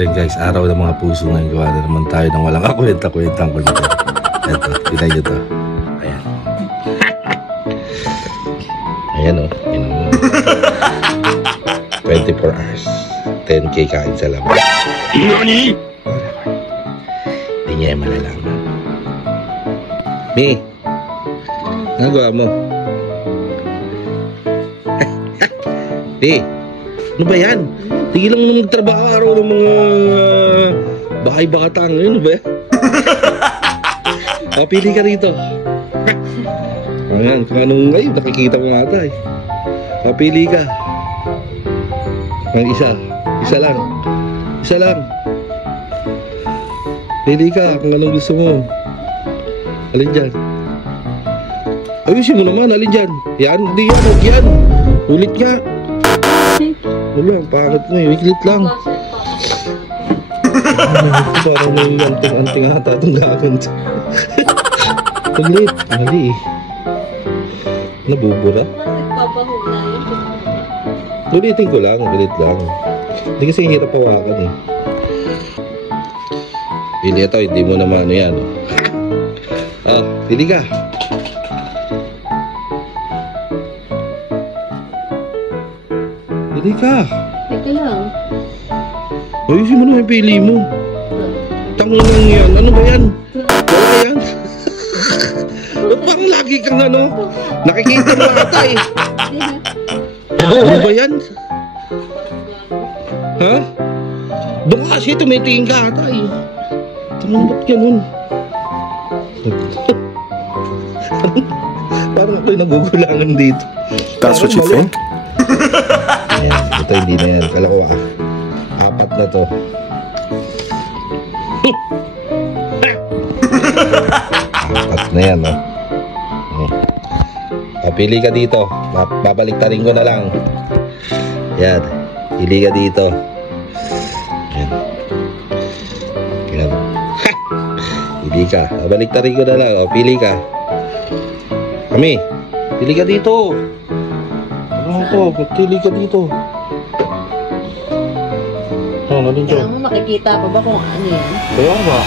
So yun guys, araw ng mga puso ngayon. Gawa na naman tayo ng walang kakwenta-kwentang content. Eto, tignan nyo to. Ayan. Ayan o. 24 hours. 10K kain sa labas. NANI? Hindi niya yung malalaman. Mi, nagawa mo? Mi, ano ba yan? Tigil lang mo magtrabaho araw ng mga bakay-bakatang. Ano ba yan? Pili ka rito. Ayan, kung anong ngayon, nakikita mo nga tayo. Pili ka. Ang isa. Isa lang. Isa lang. Pili ka kung anong gusto mo. Alin dyan? Ayusin mo naman, alin dyan? Yan, hindi yan, huwag yan. Ulit nga. Wala, pangit mo eh, wiklit lang. Parang may anting-anting ata itong gagawin. Ulit, mali eh. Nabubura? Ulitin ko lang, ulit lang. Hindi kasi hirap hawakan eh. Pili ito, hindi mo naman ano yan. Oh, pili ka. Pili ka. Pili lang. Ayusin mo na yung pili mo. Tango lang yan. Ano ba yan? Wala yan. Ba't parang lagi kang ano? Nakikita mo ata eh. Ano ba yan? Ha? Doon kasi tumitingin ka ata eh. Tanong ba't ganun? Parang ako'y nagugulangan dito. That's what you think? Ayan, ito hindi na yan. Kala ko apat na to. Apat na yan, no? Pili ka dito. Babaliktarin ko na lang. Yan. Pili ka dito. Yan. Yan. Pili ka. Babaliktarin ko na lang. O, pili ka. Kami. Pili ka dito. Ano to? Pili ka dito. Ano din dyan? Kaya mo makikita pa ba kung ano yan? Kaya ba?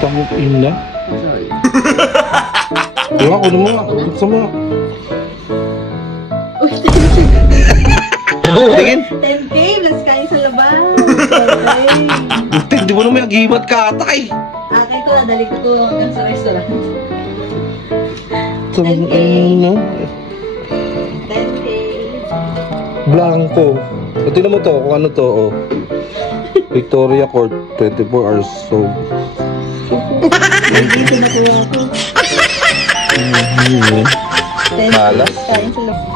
Tangok ina. Sorry. Kaya ako naman. Buksan mo. Uy, Tingin. 10K plus kain sa labas. Okay. Hindi mo naman mag-ibat ka atay. Akin ko, nadali ko to hanggang sa restaurant. Tangok ina. 10K. Blanco. Tingnan mo to kung ano to. Oh. Victoria Court 24 hours so. Dito na kuya ako. Malas. Kain sa labas.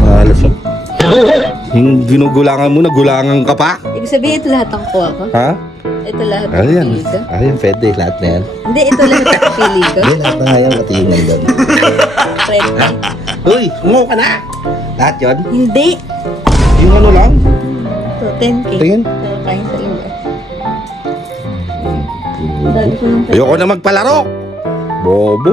Malas. Yung ginugulangan mo, nagulangan ka pa? Ibig sabihin, ito lahat ang kuha ko? Ha? Ito lahat ang Ayan. pili ko? Ayan, pwede. Lahat na yan. Hindi, ito lahat ang pili ko? Hindi, lahat na nga yan. Katingan doon. Friendly. Uy, umuha ka na! Lahat yun? Hindi. Yung ano lang? Ito, 10K. Tingin. Pero kain sa labas. Dali ko ng Ayoko na magpalaro! Bobo!